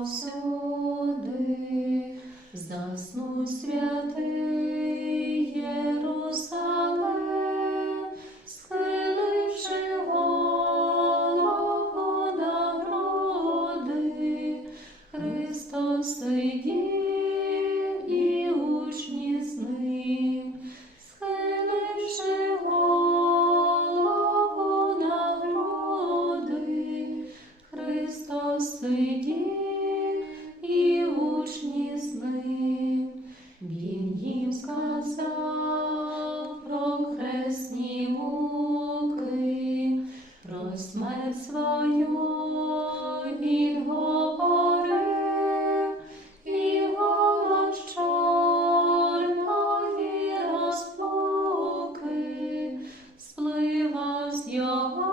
всюди, заснув святий Єрусалим, схиливши голову на груди, Христос сидів і учні з ним, схиливши голову на груди, Христос сидів і учні з ним. Він їм сказав про хресні муки, про смерть свою він говорив, і голос чорної розпуки спливав з його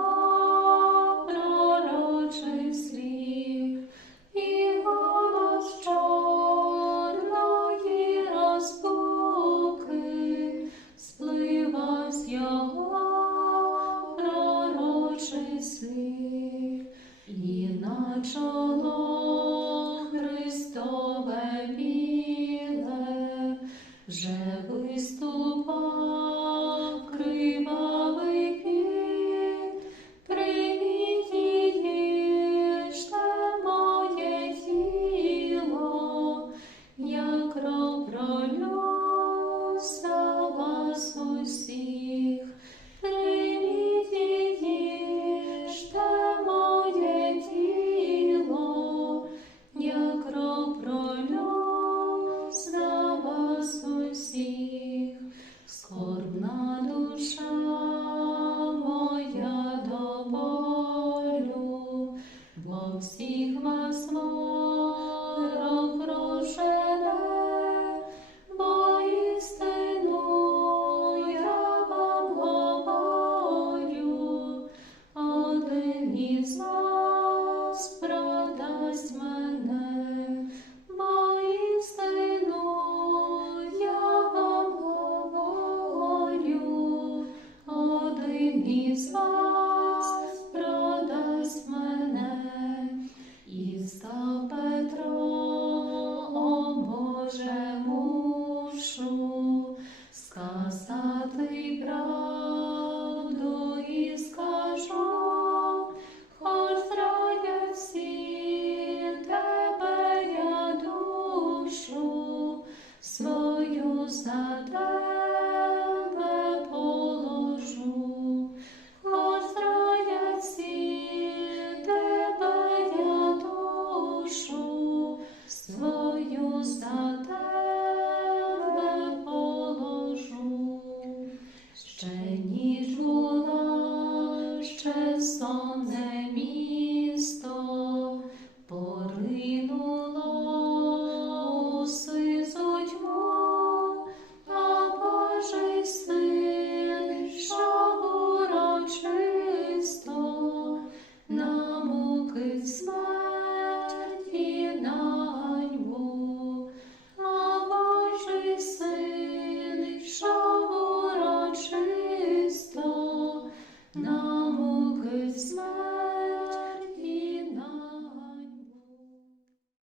пророчих слів, і голос чорної розпуки спливав з його пророчих слів, і на чоло Христове біле вже виступав кривавий піт. Прийміть і їжте моє тіло, я кров пролю за вас усіх. Прийміть і їжте моє тіло, я кров пролю за вас усіх. Скорбна душа моя до болю, бо всіх вас ворог розжене, бо істину я вам говорю, один із вас продасть мене, бо істину я вам говорю, один із вас продасть мене. І став Петро, о Боже, мушу сказати правду і скажу, хоч зрадять всі тебе, я душу свою за тебе положу. Хоч зрадять всі тебе, я душу свою за тебе положу. Ще ніч була, ще сон не